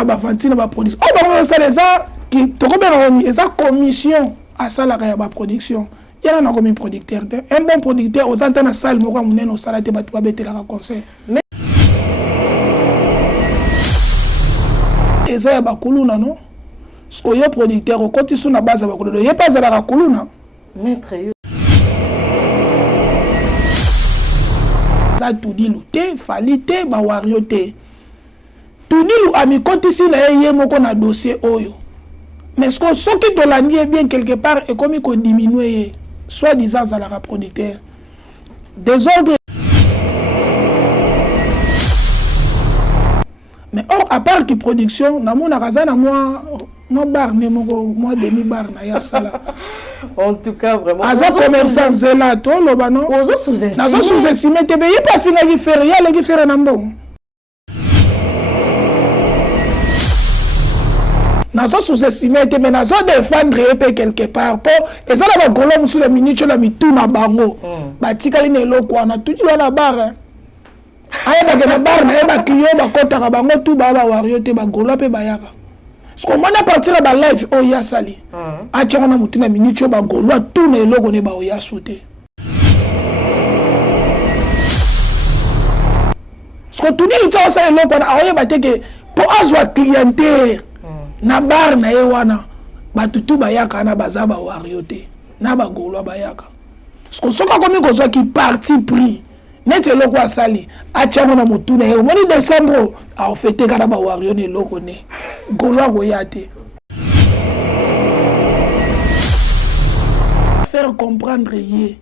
na ba vantine ba production oh ba ça les a qui to ko eza commission à ça la ba production il y a un producteur un bon producteur aux antennes na salle moko munene au salate ba to ba betela ka conseil mais eza ya ba kuluna non ce que yo producteur au côté sur na base ba kuluna ye pas za la kuluna maître ça tout dit luté falité ba warioté tout dit lu ami côté si na ye moko na dossier oyo mais ce qui te l'a dit bien quelque part et comme il faut diminuer soit disant à la producteur désordre mais or à part qui production na mon arazana moi bar ne moi demi bar na ya sala en tout cas vraiment aza commerçant zelato lo bano ozo sous-estimé nazo sous-estimé te be pas fina qui faire ya le qui faire na mbongo nazo sous-estimé te mais nazo défendre pe quelque part po eza la ba golo musu la minute la mitu na bango batikali ne eloko wana tudi la bar aya ba na bar na ba client ba kota bango tout ba wario te ba golo pe bayaka ce qu'on m'a partir ba live o ya sali a tchana na mutu na minute ba golo tout na eloko ne ba o ya sauter ce que tout dit tu ça eloko na aya ba te que pour azwa clientèle na bar na ye wana batutu bayaka na bazaba wario te na bagolo bayaka soka komi kozwa ki parti pris net eloko asali achango na mutu na ye moni décembre a fêté kana ba wario ne eloko ne golo goya te faire comprendre ye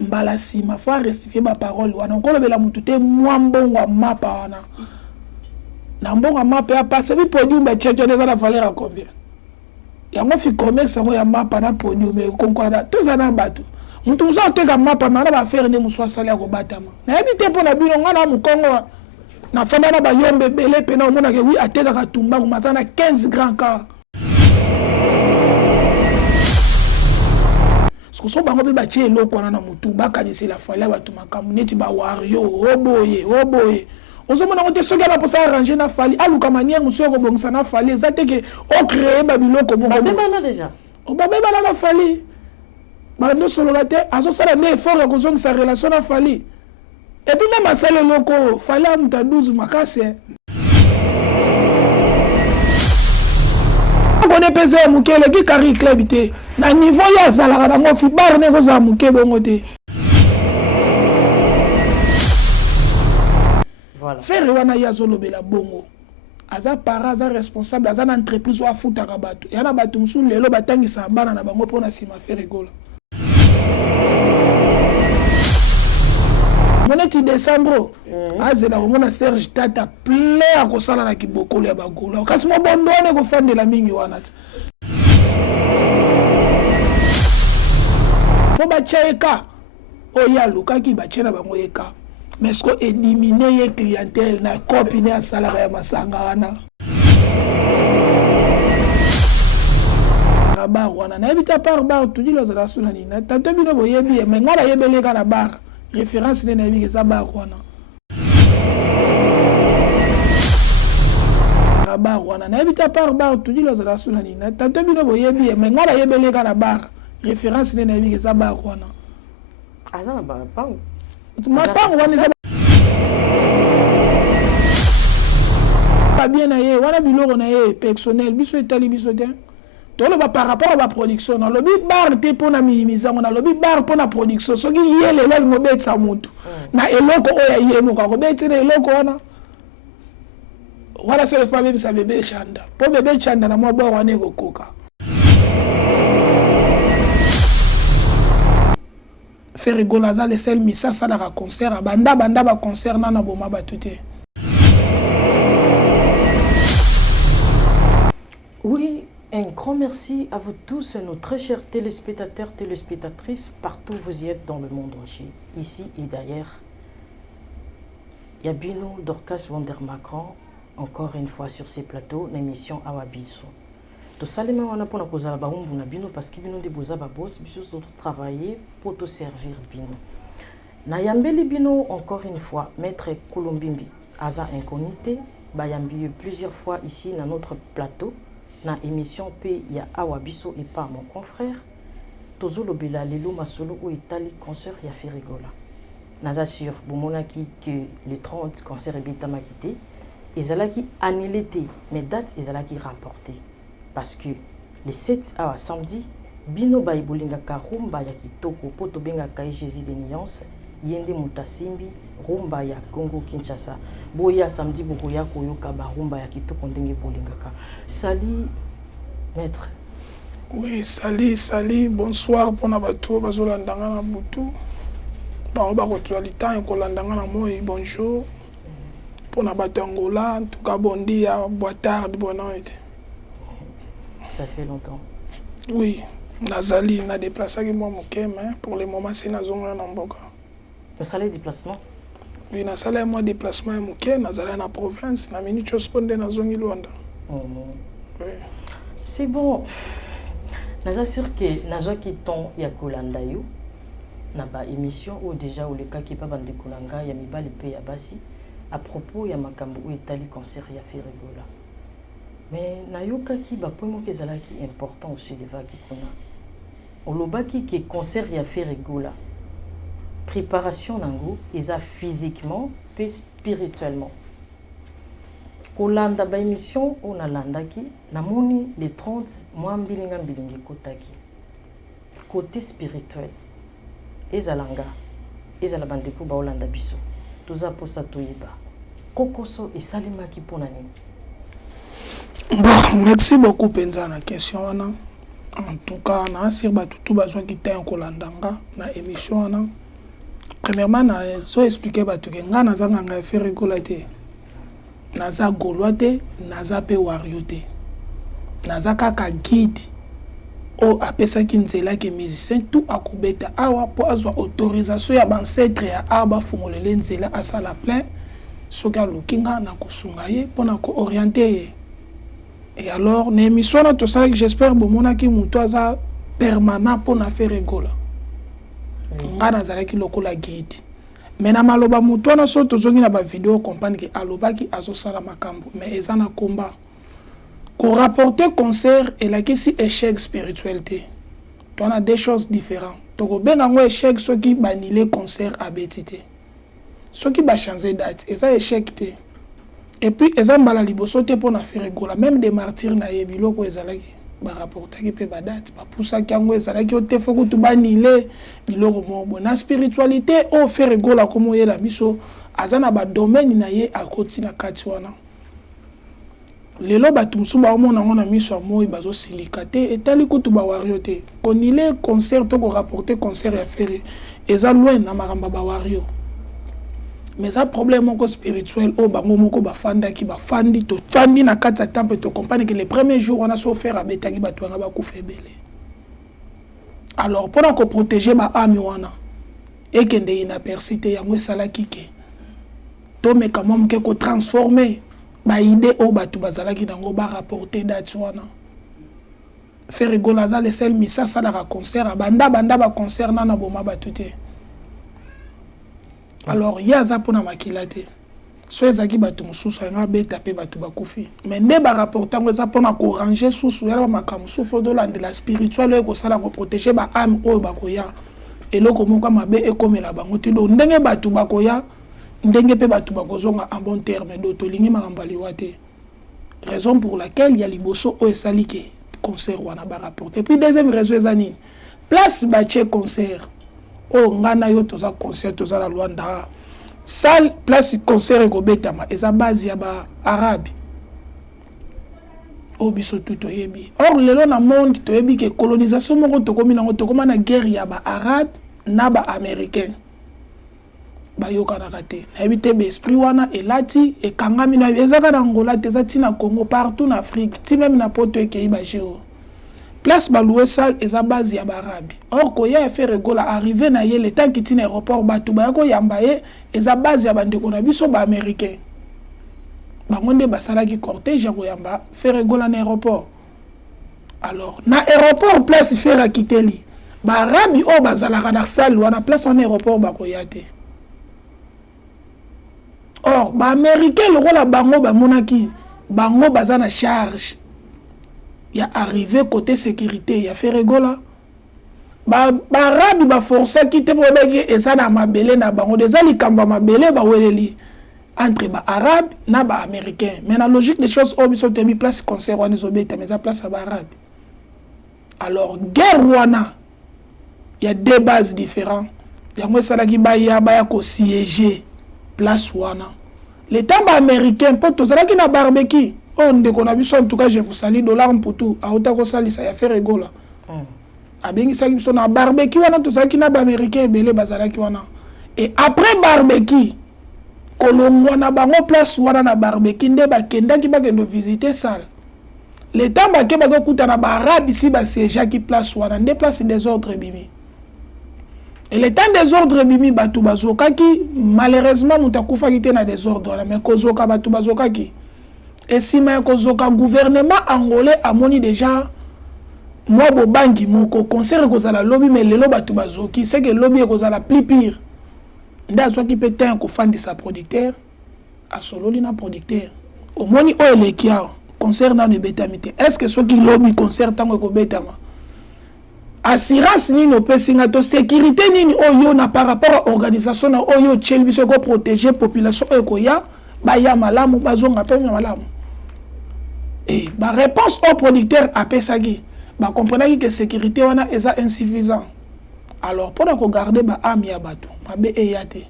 mbala sima faut rectifier ba parole wana ko lobela mutu te mwambongo mapa wana na mbongo mapa ya passe bi podium ba tcheto ne za valeur à combien ya mo fi commerce ngo ya mapa na podium e konkwada to za na bato mutu muso oteka mapa na ba faire ne muso asali ya ko batama na ebite po na bino ngana mu Congo na fama na ba yombe belé pe na mona ke oui ateka ka tumba ko mazana 15 grands car ce que so bango be ba tche eloko na mutu ba kanisi la fala ba tumakamu neti ba wario oboye ozomona ngote soki ba posa arranger na fali aluka manière monsieur ko bongisa na fali ezate ke o créer ba biloko mo ba bana déjà o ba bana na fali ba ndo solo la te azo sala ne effort ko zongisa relation na fali et puis même asale loko fali amuta 12 makasi ko ne pese mukele ki kari club te na niveau ya zala na mo fi bar ne ko za muke bongo te faire wana ya zolobela bongo aza para aza responsable aza na entreprise wa futa ka bato yana bato musu lelo batangisa bana na bango pona sima faire gola moneti décembre azela mona Serge Tata plein a kosala na kibokolo ya bagolo kasi mo bondone ko fandela mingi wana po ba cheka oya lukaki ba chena bango eka mais ce que éliminer les clientèle na copine à salaire ya masanga wana bar wana na ebita par bar tout dit la suna ni na tanto bino boyebi mais ngala yebele kana bar référence ne na yebi za bar wana bar wana na ebita par bar tout dit la suna ni na tanto bino boyebi mais ngala yebele kana bar référence ne na yebi za bar wana azana ba pang ma part wana pas bien na ye wana biloko na ye personnel biso etali biso te to lo ba par rapport à la production na lobi bar te pona minimiser na lobi bar pona production soki yele lo mo betsa mutu na eloko oya ye mo ka ko betsa eloko wana c'est le fa bébé sa bébé chanda po bébé chanda na mo bo wana ko koka faire rigoler les sel misa ça la concert banda ba concert na boma batute. Oui, un grand merci à vous tous, nos très chers téléspectateurs, téléspectatrices, partout où vous y êtes dans le monde entier, ici et d'ailleurs. Yabino Dorcas Vandermacron, encore une fois sur ces plateaux, l'émission Awabiso. To salima wana pona kozala ba umbu na bino parce que bino de boza ba boss biso de travailler pour te servir bino. Na yambeli bino encore une fois maître Kolombimbi aza incognité bayambi plusieurs fois ici dans notre plateau na émission P ya Awabiso et pas mon confrère tozolo bela lelo masolo ou itali concert ya Ferigola naza sûr bomonaki que le 30 concert ebitama kité ezalaki annulé té mais date ezalaki remporté parce que le 7 awa samedi bino baibolinga karumba ya kitoko poto benga kai Jésus de Nuance yende mutasimbi rumba ya Congo Kinshasa boya samedi bokoya koyoka ba rumba ya kitoko ndenge bolingaka sali maître. Oui, sali bonsoir pour nabato bazolandanga na butu ba ba kotualita ekolandanga na moi bonjour pour nabato Angola en tout cas bon dia bonne tarde bonne nuit. Ça fait longtemps. Oui, nazali na déplacé moi moké mais pour le moment c'est nazonga na mboka. Le salaire de déplacement? Oui, na salaire moi déplacement moké nazali na province na minute chose na zongi Luanda. Oui. C'est bon. Naza sûr que naza qui ton ya kolanda yo na ba émission ou déjà ou le cas qui pas bande kolanga ya mibali pe ya basi à propos ya makambo ou etali concert ya Ferigola. Mais na yoka ki ba point mo kezala ki important aussi de va ki kona. Olobaki ke concert ya Ferigola. Préparation nango eza physiquement et spirituellement. Kolanda ba émission on a landaki namoni les 30 mois mbilinga kotaki côté spirituel ezalanga ezala bandeko ba olanda biso toza posa toyeba kokoso esalimaki pona nini. Bon, merci beaucoup penza na question wana en tout cas na sir ba tutu bazwa kita kolandanga na émission wana premièrement na so expliquer ba tuke nga na zanga nga Ferigola te naza Gaulois te naza pe wario te naza kaka guide o apesaki nzela ke musicien tout akobeta awa po azwa autorisation ya bancetre ya aba fungolele nzela asala plein soki alukinga na kosunga ye po na koorienter ye. Et alors na émission na tosalaki j'espère bomonaki mutu aza permanent po na Ferigola nga nazalaki lokola guide. Mais na maloba mutu wana so tozongi na ba vidéo comprendre que alobaki azosala makambo mais eza na combat ko rapporter concert et la kisi échec spiritualité. On a deux choses différentes. Toko benga ngo échec soki banile concert abetité. Soki ba changer date eza échec te. Et puis eza mbala liboso te pona Ferigola même des martyrs na yebiloko ezalaki ba rapportaki pe ba date ba pusaki yango ezalaki otefa kutu banile biloko mo na spiritualité o Ferigola komo yela biso azana ba domaine na ye akoti na kati wana lelo batu musu ba omona ngona miso moi bazo silikate etali kutu ba wario te konile concert to ko rapporter concert ya Feri eza loin na maramba ba wario mais un problème encore spirituel au bango moko bafanda ki bafandi to fandi na kati ya temple to comprendre que les premiers jours on a souffert à betaki bato nga ba kufebele. Alors pour qu'on protéger ba âme wana et que ndé inapercité yango sala kike to me quand même que ko transformer ba idée au batu bazala ki nango ba rapporter date wana Ferigola za le seul misa sala ra concert banda ba concert na boma batute. Alors il y a ça pour na makilate so ezaki batu mususu nga beta pe batu bakufi mais ne ba rapporter ngo za pour na ko ranger susu ya ba makamu sufu do la de la spirituelle ko sala ko protéger ba âme o bakoya eloko moko mabe ekomela bango te do ndenge batu bakoya ndenge pe batu bakozonga en bon terme do to lingi makamba liwate raison pour laquelle il y a liboso o esalike concert wana ba rapporter. Puis deuxième raison ezanine place ba che concert o ngana yo toza concert toza la Luanda salle place concert ko betama eza base ya ba arabe o biso tout oyebi. Or lelo na monde toyebi ke colonisation moko tokomi nango tokoma na guerre ya ba arabe na ba américain ba yokana kate na ebite be esprit wana elati e kangami na ezaka na Angola teza tina Congo partout en Afrique ti même na poto ekei ba jeo place baloué salle eza base ya barabi. Or koya Ferigola arrivé na ye le temps ki tina aéroport batu ba ko yamba ye eza base ya bandeko na biso ba américain bango nde basala ki cortège ya koyamba Ferigola na aéroport. Alors na aéroport place Fera kiteli barabi o bazalaka na salle wana place en aéroport bakoya te. Or, les Américains, le rôle à bango, bango baza na charge. Il y a arrivé côté sécurité, il y a fait rigola. Arabe ba forcer quitter pour bébé et ça na mabele na bango des alikamba mabele ba weleli entre ba arabe na ba américain. Mais la logique des choses au biso te mi place concert wana zobeta mais ça place à ba arabe. Alors guerre wana il y a deux bases différentes. Yango sala ki ba ya ko siéger place wana. Les temps américains pour tout ça qui na barbecue. On ndeko na biso en tout cas je vous salue dollar pour tout. A ota ko sali ça ya fait rigola. Abengisaki biso na barbecue wana tozalaki na baaméricain ebele bazalaki wana et après barbecue kolongwa na bango place wana na barbecue nde bakendaki bakendo visiter salle le temps bake bakokuta na baarabe isi basiégeaki place wana nde place des ordres bimi et le temps des ordres bimi bato bazokaki malheureusement moto akufaki te na des ordres wana mais kozoka bato bazokaki et nsima ya kozoka gouvernement angolais amoni déjà moi bobangi moko concert kozala lobby mais lelo batu bazoki c'est que lobby kozala plus pire nda soki peut un ko fan de sa producteur a solo lina producteur au moni o elekia concert na ne betamité est-ce que soki lobby concert tango ko betama assurance nini opesinga to sécurité nini oyo na par rapport à organisation na oyo tchel biso ko protéger population oyo ko ya ba ya malamu bazonga pe malamu et ba réponse au producteur a pesagi ba comprenez que sécurité wana est insuffisant. Alors pour regarder ba ami ya bato mabe eyate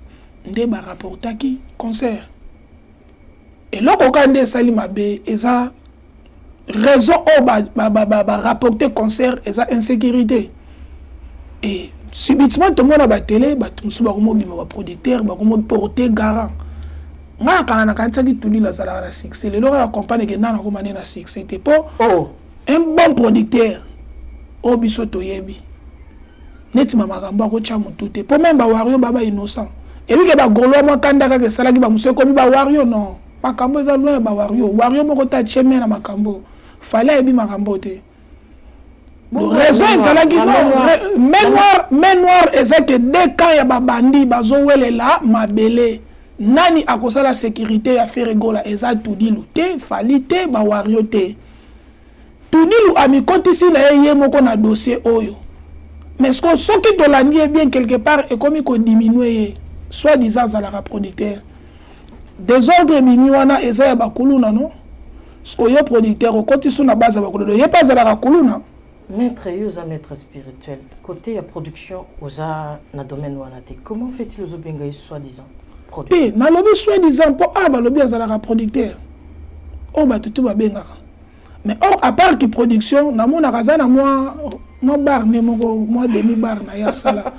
nde ba rapportaki concert. Et loko kande sali mabe eza raison o ba rapporter concert eza insécurité. Et subitement tout le monde ba télé ba musu ba komo bima ba producteur ba komo porter garant. Nga kana na kantaki tuli la sala la succès. Le loro accompagne que nana ko manena succès c'était pas un bon producteur au biso toyebi neti makambo ko cha mutu te po même ba wario baba innocent et lui ke ba golo mo kanda ka ke sala ki ba muso ko mi ba wario non makambo eza loin ba wario moko ta cheme na makambo fallait ebi makambo te le raison ezala ki mais noir eza que dès quand ya ba bandi bazo welela mabele nani akosala sécurité ya faire gola eza tudi luté falite ba wario te Tunilu amikotisi na yeye moko na dossier oyo. Mais ce qui te l'a dit bien quelque part et comme il faut diminuer soit disant à la producteur. Désordre minuana eza ya bakuluna non? Ce que yo producteur au côté sur la base ya bakuluna. Yé pas à la bakuluna. Maître Yosa maître spirituel côté ya production oza na domaine wana te. Comment fait-il aux obenga soit disant producteur? Na lobby soit disant pour ba lobby à la producteur. Oh ba tutu ba benga. Mais or, à part qui production, na mona razana moi bar ne moi demi bar na ya sala.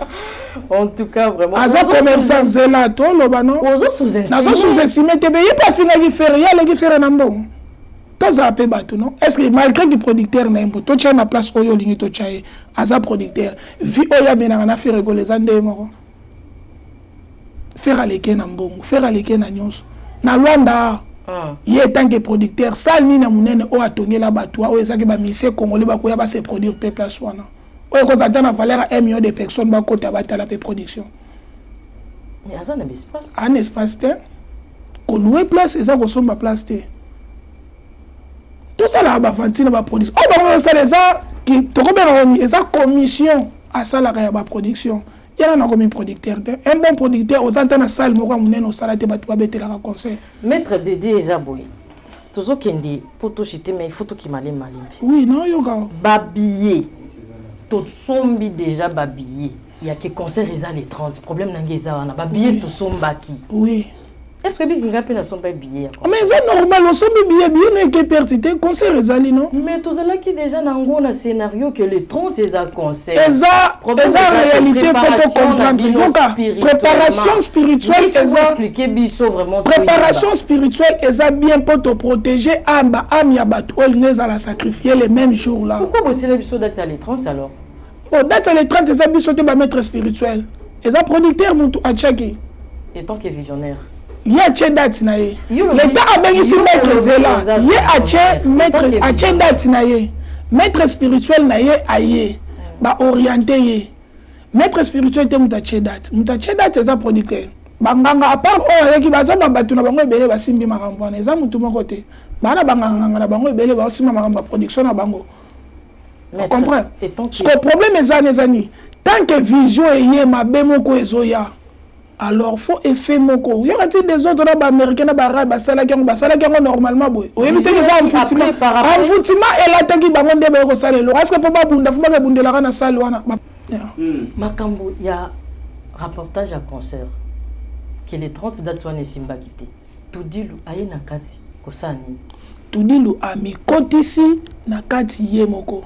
En tout cas vraiment. Aza commerçant zela to lo bano. Ozo sous-estimé. Na sous-estimé te be pas fina ki faire ya le ki faire na mbon. To za pe batu non. Est-ce que malgré que producteur na impo to tcha na place oyo lingi to tchaye aza producteur vi oya bena na faire rigoler zande moko. Faire aleke na mbongo, faire aleke na nyonso. Na Luanda il est tant que producteur sal ni na munene o atongela batwa o ezaki ba mise congolais ba koya ba se produire pe place wana o ko zata na valeur à 1 million de personnes ba kota batala pe production mais ça n'a espace un espace te ko louer place eza ko somba place te tout ça là ba vantine ba production o ba ça les a qui to ko bena oni eza commission à ça la ba production il y a un comme producteur un bon producteur aux antennes salle moko munene au salate ba to betela ka conseil maître Dédé Ezaboy tozo kende poto chité mais il faut qui malimbi oui non yoga babillé to sombi déjà babillé il y a que concert eza les 30 problème nangeza wana babillé to sombaki oui est-ce que binga pe na somba billet mais c'est normal on sombi billet n'est que pertinent concert ezali non mais tozala qui déjà nango na scénario que les 30 eza concert eza réalité faut comprendre yoka préparation spirituelle eza expliquer biso vraiment préparation spirituelle eza bien pour te protéger amba amia batu olneza la sacrifier les mêmes jours là pourquoi botile biso date les 30 alors bon date les 30 eza biso te ba maître spirituel eza producteur mutu achaki et tant que visionnaire il y a tché date na ye l'état a béni si maître zela ye a tché maître a tché date na ye maître spirituel na ye aye ba orienté ye maître spirituel te muta tché date eza producteur banganga à part qui baza bato na bango ebele basimbi makambo wana eza mutu moko te bana banganga na bango ebele basimba makambo production na bango. Tu comprends? Ce que problème ezani tant que vision eye mabe moko ezoya alors faut effet moko. Il y a des autres là américains na barabe basala ki normalement boy. Oyebi te que ça en foutima et la tangi bango nde ba ko sala lo. Est-ce que papa bunda fuma ke bundela kana sala wana? Makambo ya rapportage à concert que les 30 dates soient Simba quitté. Tout dit aye na kati kosani. Tout dit ami kotisi na kati ye moko.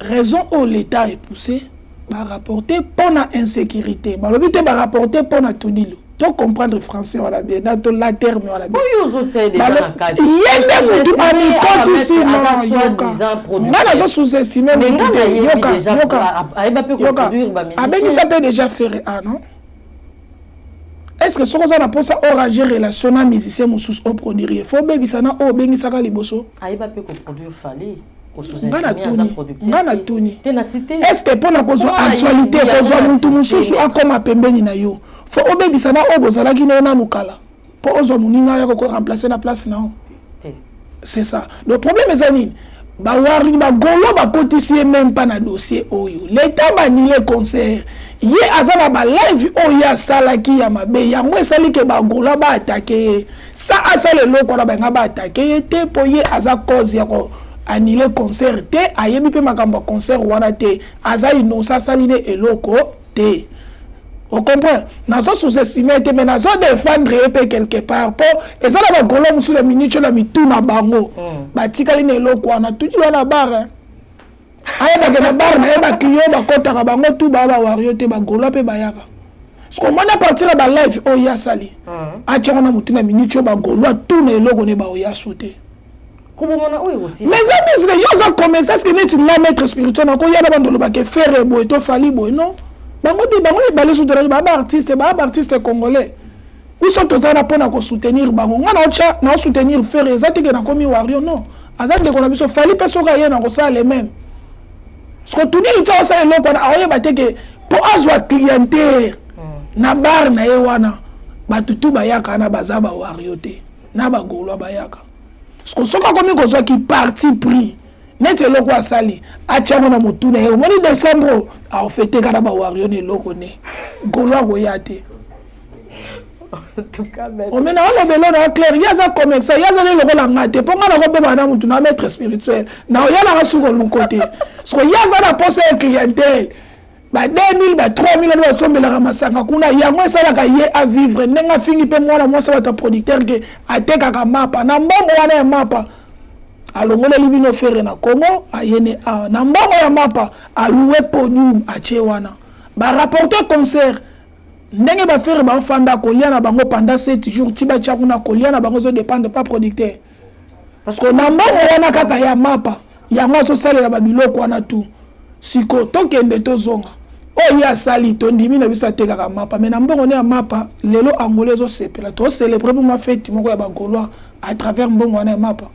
Raison où l'état est poussé va rapporter pour la insécurité. Bah le but est de rapporter pour la tout dit. Tu comprendre français voilà bien. Dans la terme voilà bien. Oui aux autres c'est déjà na kati. Yende mutu ami kotisi na yoka. Ngana zo sous-estimer mutu yoka. Aïba peut produire ba musique. Abengi ça peut déjà faire non? Est-ce que ce qu'on a pour ça oranger relation à musicien moussous au produire il faut baby ça na o bengi saka liboso aiba peut produire fallait au ngana tuni est-ce que pour la cause actualité cause muntu moussous akoma pembeni na yo faut o baby ça na o bozala ki na nukala pour ozo muninga ya ko remplacer na place na c'est ça le problème est ça nini ba wari ba golo ba kotisi même pas na dossier oyo l'état bani le concert ye azana ba live oya sala ki ya mabe yango esali ke ba golo ba attaquer ça asale loko na ba nga ba attaquer te po ye aza cause ya ko annuler concert te ayebi pe makambo concert wana te aza innocent saline eloko te. On comprend. Nous sommes sous-estimés, mais nous sommes défendre quelque part. Et ça, là, nous sommes les minutes, nous sommes tous les bango. Batikali ne lo kwa na tout dit la barre. Aye ba na barre na ba client ba kota ka bango tout ba wario te ba golo pe ba yaka. Ce qu'on m'a partir la live o ya sali. A tchana mutu na minutes ba golo tout ne lo ne ba o ya sauter. Comment on a aussi. Mais ça dit les gens commencent à ce que net la maître spirituel na ko ya na bandolo ba ke faire bo to fali bo non. Bango balé sous de ba artiste congolais. Ils sont tous là pour soutenir bango. Na soutenir faire exactement na komi wario non. Azat de ko na biso fali peso ka yena ko ça les mêmes. Ce que tout dit ça ça le ko na aye bateke pour azwa clientèle. Na bar na yewana. Batutu bayaka na bazaba wario te. Na ba golo bayaka. Ce que soka komi ko zo ki parti pris. Nete loko asali achamo na mutuna e moni décembre a fêté kana ba wario ne loko ne golo go yate en tout cas on mena on belo na clair yaza comme ça yaza le loko la ngate po ngana ko be bana mutuna maître spirituel na yala ka suko lu côté so yaza na poste clientèle ba 2000 ba 3000 ba sombela ka masanga kuna yango sala ka ye à vivre nenga fingi pe mwana mwasa ba producteur ke ateka ka mapa na mbongo wana ya mapa alongola libino fere na Congo ayene a na mbongo ya mapa aloué podium ache wana ba rapporter concert ndenge ba fere ba fanda kolia na bango pendant 7 jours tiba tchakuna kolia na bango zo dépendre pas producteur parce que na mbongo wana kaka ya mapa yango so salela ba biloko wana tout siko tokende tozonga oya sali to ndimi na bisa teka ka mapa mais na mbongo ne ya mapa lelo angolais zo sepela to célébrer pour ma fête moko ya ba gaulois à travers mbongo wana ya mapa.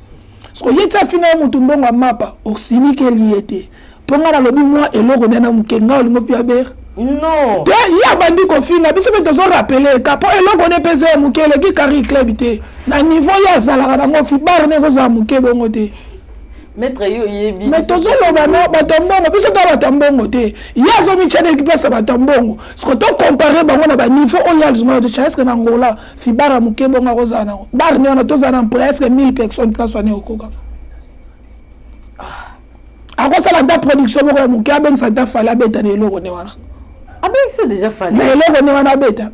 Parce que yeta fina mutu mbongo mapa osini ke liete ponga na lobi moi eloko nena mukenga olingo pia ber non te ya bandi ko fina biso be tozo rappeler ka po eloko ne pese mukele ki kari club te na niveau ya zala na ngo fi bar ne ko za muke bongo te maître yo yebi mais tozo loba na batambongo biso to batambongo te ya zo mi chane ki place batambongo ce que to comparer bango na ba niveau o ya zuma de chasse na ngola fi bar muke bongo ko za na bar ne ona to za na presque 1000 personnes place wane okoka ako sala da production moko ya muke abengi sa ta fala beta de eloko ne wana abengi c'est déjà fallu mais eloko ne wana beta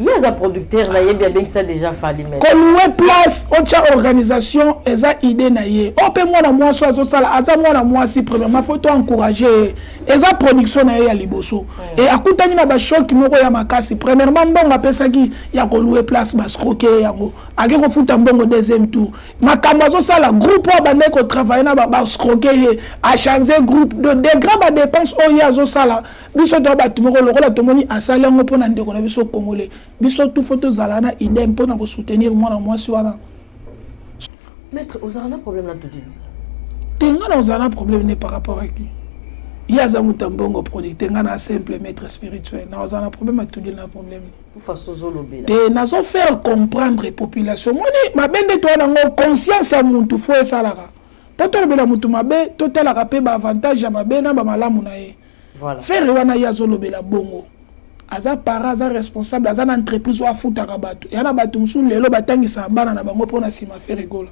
il y a un producteur là, il y a bien que ça déjà fallu mais qu'on louer place on tient organisation et ça idée na yé on peut moi na moi soit ça sala aza moi na moi si premièrement faut toi encourager et ça production na ya liboso et akutani na ba choc moko ya makasi premièrement mbongo apesa ki ya ko louer place bas croquer yango ake ko futa mbongo deuxième tour makambo zo sala groupe wa bande ko travailler na ba croquer a changer groupe de degré ba dépense o ya zo sala biso to ba tumoko lokola tomoni asala ngo pona ndeko na biso congolais biso tout photo zalana idem pour nous soutenir moi na moi wana maître vous avez un problème là tout dit tenga na vous avez un problème par rapport à qui il y a un tambongo producteur un simple maître spirituel na on a problème à tout dire na problème te nazo faire comprendre la population moni mabende to na conscience ya muntu fo esalaka poto bela muntu mabe total rapé ba avantage ya mabe na ba malamu na ye voilà faire wana ya zo lobela bongo aza para aza responsable aza na entreprise wa futaka bato yana bato musu lelo batangisa bana na bango pona sima faire gola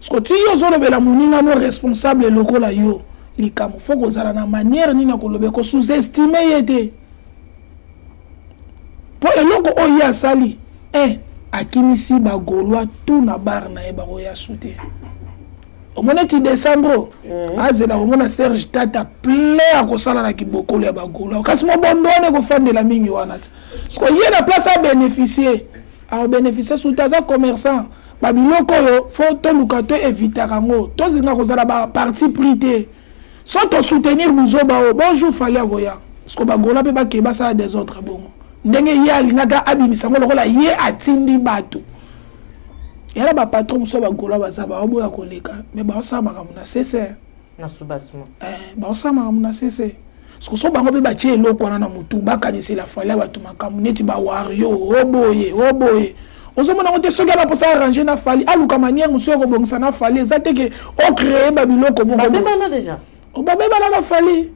parce que tu yo zo lobela muninga no responsable lokola yo likamo faut kozala na manière nini kolobe ko sous-estimer yete po eloko oyo asali akimisi bagolwa tout na bar na ye bakoya sute omona ti décembre azela omona Serge Tata plein akosala na kibokolo ya bagolwa kasi mobondone kofandela mingi wana ti parce que ye na place a bénéficier sute aza commerçant babiloko oyo fo toluka to évitaka ngo tozinga kozala baparti pris te so to soutenir buzoba o bonjour fallait avoya parce que bagola pe bakeba ça des autres bongo ndenge ye alingaka abimisa ngo lokola ye atindi bato yala ba patron so bagola bazaba oboya koleka mais ba osama makambo na cesse na soubassement ba osama makambo na cesse parce que so bango pe batie eloko wana na mutu bakanisi la fallait bato makambo neti ba wario oboye ozomona ngo te soki ba posa arranger na fali aluka manière musu ko bongisa na fali ezateke o créer babiloko bongo ba déjà babe balala fali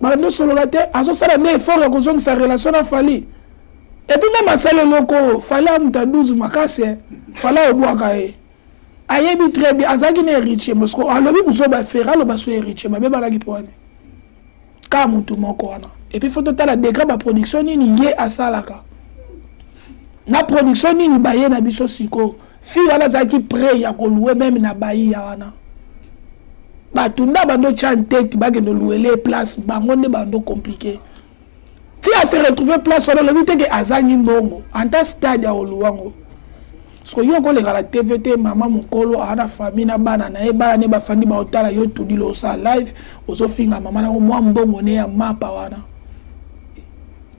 bando solola te azosala nde effort ya kozongisa relation na fali epuis même asala eloko fali amuta 12 makasi fali obwaka ye ayebi très bien azalaki na héritier parce que alobi buso bafere aloba so héritier babe balaki po wane ka mutu moko wana epuis fo totala degré baproduction nini ye asalaka na production nini baye na biso siko fi wana azalaki prêt ya koluwe même na bayi ya wana bato nda bando tia ntete bakende louele place bango nde bando compliqué ti ase retrouver place wana lobi teke azangi mbongo anta stade ya oluwango parce que yo koleka la tvt mama mokolo ana famille na bana na ye bana ne bafandi baotala yo tudi losala live ozofinga mama nango mwa mbongo ne ya mapa wana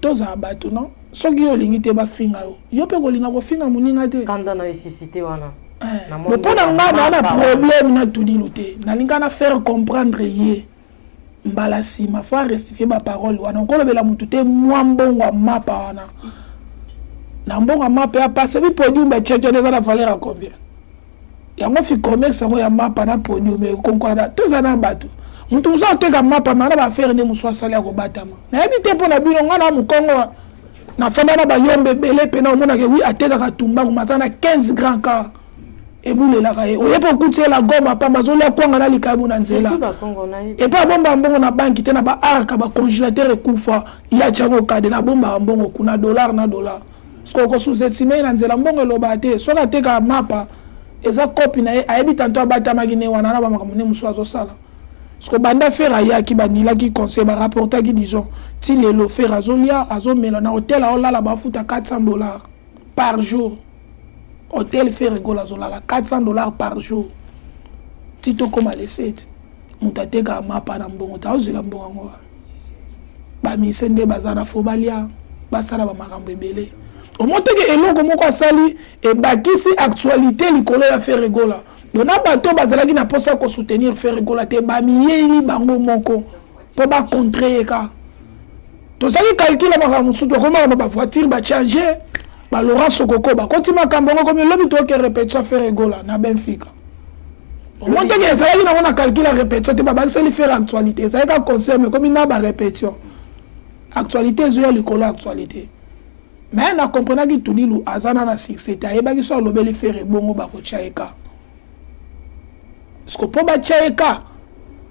tozala bato non soki yo olingi te bafinga yo mpe kolinga kofinga moninga te kanda na esisite wana mais pour nga na problème na tudilu te nalinga na faire comprendre ye mbala nsima fo arestifier baparole wana okolobela mutu te mwa mbongo mapa wana na mbongo mapa ya pase bi podium bachekele eza na valeur ya combien yango fi commerce yango ya mapa na podium ekonkwada toza na bato mutu mosu ateka mapa ma na bafere nde mosu asali ya kobatama nayebi te mpo na bino nga na mokongo na fanda na bayombe ebele mpe na omonake wi atekaka tumbangu maza na 15 grand car ebulelaka ye oye mpo okutiela goma pamba azolia kwanga na likabu na nzela epo abomba mbongo na banki te na baarka bacongélateur ekufa ya tiango kade na bomba mbongo kuna dollar na dollar soki okosuzesime na nzela mbongo eloba te soki ateka mapa eza kopi na ye ayebi tanto abatamaki ne wana na bamakambo nde mosu azosala soki banda fere ayaki banilaki conseil barapportaki disons ti lelo fere azolia azomela na hotel aolala bafuta $400 par jour hôtel faire rigolo azolala $400 par jour tito koma le 7 mutateka mapa na mbongo taozela mbongo ngo ba misende bazana fo balia basala ba makambo ebele omoteke eloko moko asali ebakisi actualité likolo ya faire rigolo dona bato bazalaki na posa ko soutenir faire rigolo te ba miyeli bango moko po ba contrer ka to saki calcule makambo musuto koma ba voiture ba changer ba Laurent Sokoko ba kontima kambongo comme lobi to ke répétition faire rigola na Benfica au moins que ça y na on calcule la répétition te ba ba c'est faire actualité ça y ka concerne comme na ba répétition actualité zo ya likolo actualité mais na comprendre ki tout dilu azana na succès ta yeba ki so lobeli faire bongo ba ko chaeka parce que po ba chaeka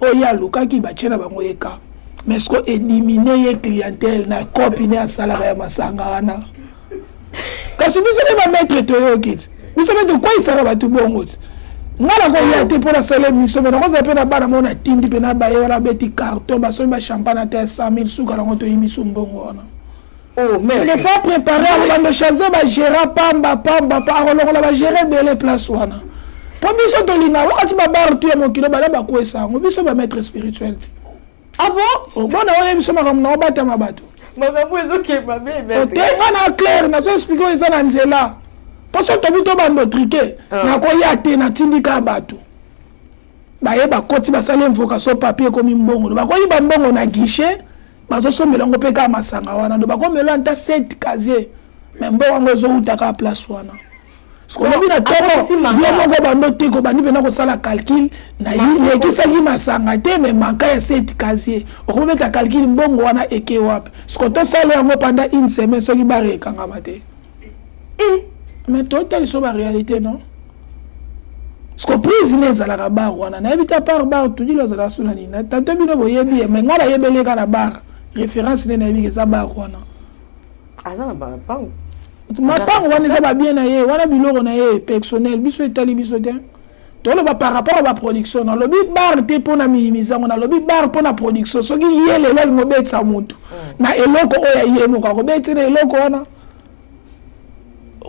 o ya luka ki ba chena bango eka mais ce que éliminer ye clientèle na copie na salaire ya masanga wana kasi biso ba mettre to yo kids biso mettre quoi isara ba tubongo ngala ko ya te pour la salle miso mais ko za pe na bana mona tindi pe na ba yora beti carton ba so ba champagne te 100,000 suka la ngoto yimiso mbongo wana oh mais c'est des fois préparer avant de changer ba gérer pamba pa roloko la ba gérer belle place wana pour biso to linga wakati ba bar tu ya mokilo ba ba ko esa ngo biso ba maître spirituel ah bon oh bona oye biso makambo na obata mabato makambo ezokeba bebe otenga na clair nazo explique eza na nzela poso tobi to bando triqué na koya te na tindika bato baye bakoti basali invocation papier komi mbongo do bakoyi ba mbongo na guichet bazosomela ngo pe ka masanga wana do bakomela nta 7 casier mais mbongo ngo ezouta ka place wana sikobi na toko yo moko bando teko bandi pena kosala calcul na yekisaki masanga te mais manka ya 7 casier okometa calcul mbongo wana eke wapi siko tosala yango pendant une semaine soki barekangama te mais totali so ba réalité non siko prise ne ezalaka bar wana nayebi ta par bar tudi lozala suna nini tante bino boyebi mais nga nayebeleka na bar référence ne nayebi eza bar wana aza na bapango mapango wana eza babien na ye wana biloko na ye personnel biso etali biso te toloba par rapport à baproduction nalobi bar te mpo na minimisango nalobi bar mpo na production soki ye lelo alingo obetisa motu na eloko oyo ya ye moko akobeti na eloko wana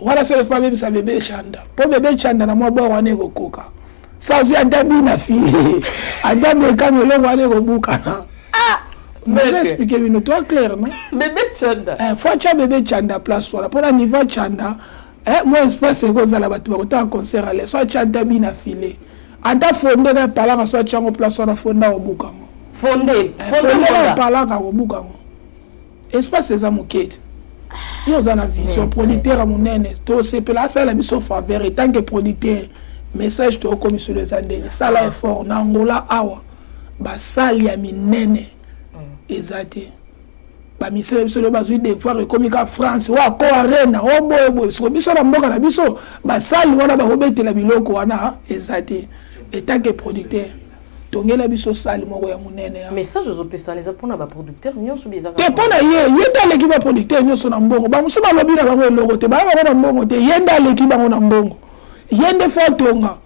wana sele fois bebisa bebe chanda mpo bebe chanda na mwa bor wana ekokoka sa ozwi ata bina file ata bekami eloko wana ekobukana mais expliquer bino toi clair non bébé chanda faut atia bébé chanda place wana mpona niveau chanda moi espace ekozala bato bakotaka concert ale so atia ata bina file ata fonde na epalaka so atia yango place wana fonde akobukango fonde na epalaka akobukango espace eza moke te yo oza na vision producteur ya monene tosepela asalela biso faveur etant que producteur message tookomisolo eza ndeni sala effort na ngola awa basali ya minene eza te bamisele biso leo bazwi devoir ekomi ka France wa ko arena oboyeboye siko biso na mboka na biso basali wana bakobetela biloko wana eza te etant que producteur tongela biso sali moko ya monene ya message ozopesana eza mpona baproducteur nyonso bizaka te mpona ye nde aleki baproducteur nyonso na mbongo bamosusu balobi na bango eloko te baya bango na mbongo te ye nde aleki bango na mbongo ye nde fo atonga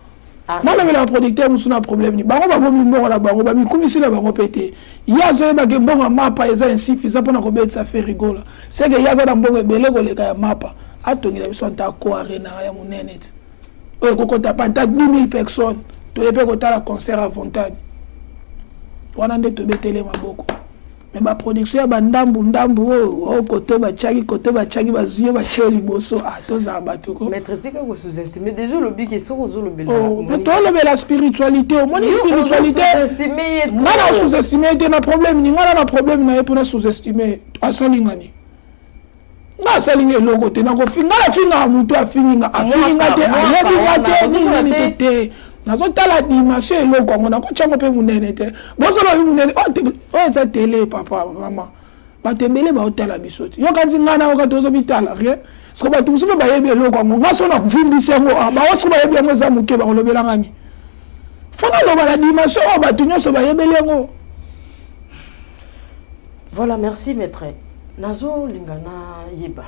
nalobela baproducteur mosusu na problème ni bango babomi mbongo na bango bamikumisi na bango mpe te ye azoyebake mbongo ya mapa eza insuffisant mpona kobetisa fe rigola seke ye aza na mbongo ebele koleka ya mapa atongela biso anta ko arena ya monene te oyo ekokota pa ata 10 000 personnes toye mpe kotala concert avantage wana nde tobetele maboko me baproduction ya bandambu oyo kote batiaki bazwi batie liboso tozala bato ko maître tika kosous-estime déjà olobi ke soki ozolobela tolobela spiritualité omoni spiritualité nga na sous-estime te na problème ni nga na problème na ye mpona sous-estime asalingani nga asalinga eloko te nakofinga nafingaka motu afinginga te ayebinga te nini te nazotala dimension eloko yango nakotyango mpe monene te bosolobi monene oyo eza tele papa mama bato ebele baotala biso te yoka nti ngai nayoka tozobitala rien siko bato mosusu mpe bayebi eloko yango nga so navimbisi yango bango soki bayebi yango eza moke bakolobela ngani fona loba na dimension oyo bato nyonso bayebeli yango. Voilà, merci maître. Nazolinga na yeba.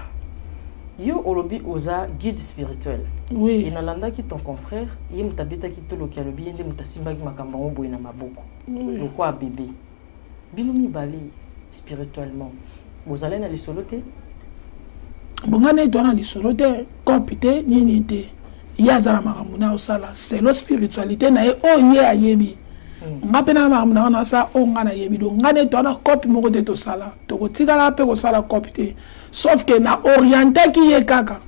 Yo olobi oza guide spirituel. Oui. Et nalanda ki ton confrère, ye mutabeta ki tolo ki alobi yende mutasimba ki makamba ngoboy na maboko. Le quoi bébé. Bino mi bali spirituellement. Vous allez na lisolo te? Bongane doit na lisolo te, kopite nini te. Ya zala makambo na osala, c'est la spiritualité na ye o ye ayebi. Ngapena makambo na ona sa o ngana yebi do ngane doit na kopi moko te to sala. To ko tikala pe ko sala kopi te. Sauf que na orienté ki ye kaka.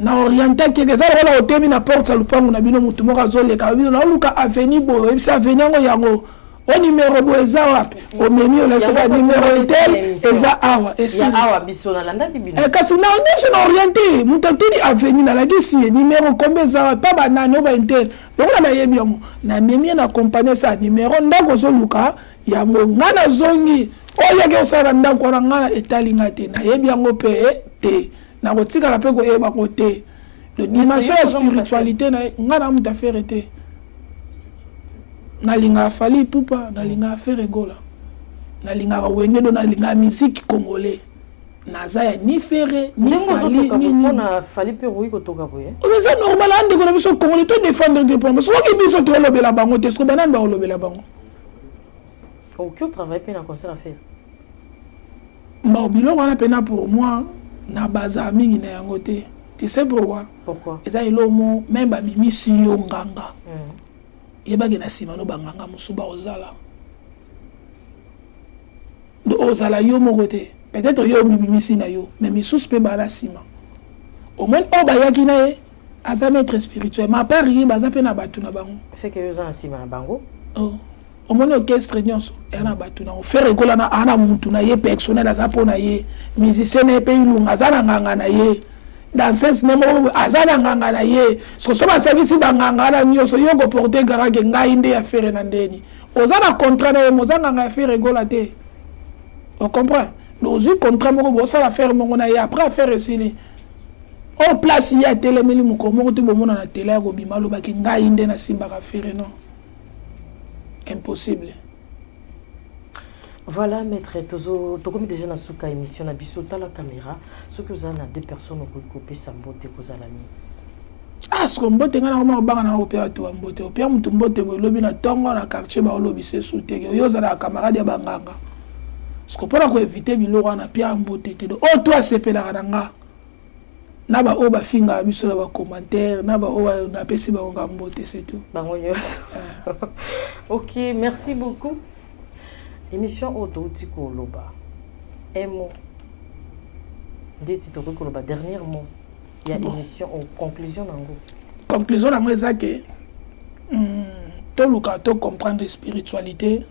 Na orienté ki ke sala wala otemi na porte sa lupango na bino mutu moko azoleka bino na luka avenue bo e bisa avenue ngo yango. O numéro bo eza wapi? O menu la sala numéro etel eza awa esi. Ya awa biso na landa ki bino. Kasi na on na orienté mutu tuni avenue na la gisi numéro combien za pa banane o ba intel. Donc na yebi yango na memi na compagnie sa numéro ndako zo luka yango ngana zongi oya ke osala ndako na ngana etalinga te na yebi yango pe te na kotika la pe ko yeba ko te le dimension de spiritualité na ngana mutu affaire te na linga fali pupa na linga affaire gola na linga wenge do na linga musique congolais naza ya ni ferre ni fali ni na fali pe oui ko toka boye o c'est normal ande ko biso congolais to défendre que pour so ki biso to lobela bango te so banan ba lobela bango. Aucun travail pe na concert à faire. Bon, biloko wana pena pour moi na baza mingi na yango te. Tu sais pourquoi? Pourquoi? Eza elomo même ba mimisi yo nganga. Yebaki na sima no banganga musuba ozala. Do ozala yo moko te. Peut-être yo mimisi na yo, mais misusu pe bala sima. Au moins o bayaki na ye aza maître spirituel ma part ye baza pe na batu na bango c'est que eux en sima na bango au moins orchestre nyonso na batu na faire école na ana mutu na ye personnel aza po na ye musicien na pe ilunga aza na nganga na ye danseuse ne mo aza na nganga na ye so basakisi banganga na nyonso yo ko porter garage ngai nde ya faire na ndeni oza na contrat na ye moza nganga ya faire école te on comprend nous y contrat moko bosala faire mongo na ye après faire esili au place ya telemeli mukomo to bomona na tele ya kobima lobaki ngai nde na simba ka faire non impossible. Voilà, maître, comme déjà dans la émission, dans la caméra, ce que vous avez deux personnes qui ont coupé sa beauté, vous avez mis. Ah, ce qu'on botte, on a un opéra tout en beauté. Au pire, on botte, on lobby na tongo na quartier, on lobby c'est souté. Yo za la camarade ya banganga. Ce qu'on peut la éviter, bilo na pire en beauté. Oh, toi, c'est pelaranga. Naba oba finga biso la commentaire, naba oba na pesi ba nga beauté, c'est tout. Ok, merci beaucoup. Émission Auto Tikoloba. Un mot. Dites Tikoloba, dernier mot. Il y a émission en conclusion. Conclusion, la moi, c'est que tout le cas, tout comprendre la spiritualité,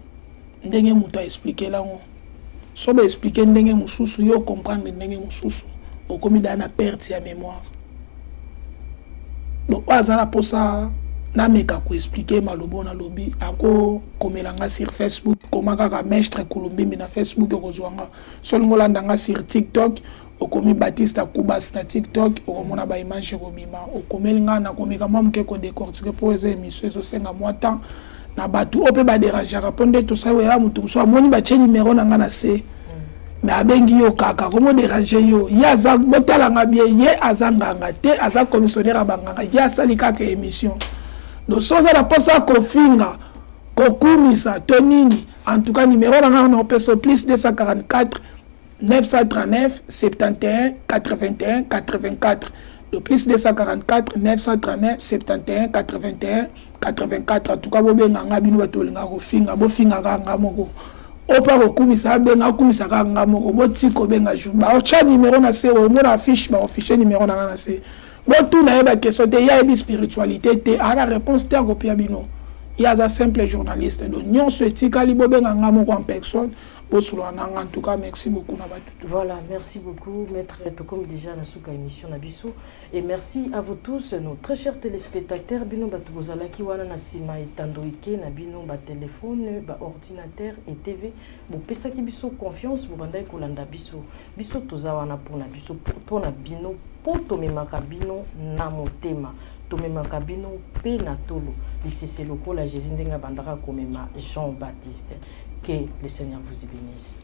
ndenge muto expliquer là. So ba expliquer ndenge mususu, yo comprendre ndenge mususu. Au commis d'ana perte ya mémoire. Donc, azala pour ça. Na meka ko expliquer malobo na lobby ako komelanga sur Facebook komaka ka mestre Kulumbimbi na Facebook kozwanga solongola ndanga sur TikTok okomi Baptiste Kubas na TikTok okomona ba image kobima okomelinga na komeka mamke ko décortiquer pour les émissions so senga moi temps na batu ope ba déranger répondre tout ça ya mutu so amoni ba che numéro nanga na C mais abengi yo kaka comment déranger yo ya za botalanga bien ye azanganga te aza commissionnaire abanganga ya sali kaka émission. Donc, si on a pas ça qu'on finga, qu'on coumisa, tonini, en tout cas, numéro, on a plus 244 939 71 81 84. Le plus 244 939 71 81 84. En tout cas, vous avez bino batolinga ko finga, bo finga kanga moko. Opa ko kumisa benga kumisa kanga moko, bo tiko benga juba. O cha numéro na se o mo na affiche ba afficher numéro na se. Bon, tout n'a pas question de la spiritualité, à la réponse de la bino. Il y a un simple journaliste. Donc, nous sommes en personne. En tout cas, merci beaucoup. Voilà, merci beaucoup, maître. Comme déjà, dans la émission Nabiso. Et merci à vous tous, nos très chers téléspectateurs. Bino Batugozala Kiwana Nasima et Tandoike, Nabino téléphone, ordinateur et TV. Bon, pesa ki biso confiance, bon bandai kolanda biso. Biso tozawana pour Nabiso, pour Nabino, pour Tomemaka bino na motema. Tomemaka bino pe na tolo. Ici c'est le la Jésus Ndenga Bandara Komema Jean-Baptiste. Que le Seigneur vous y bénisse.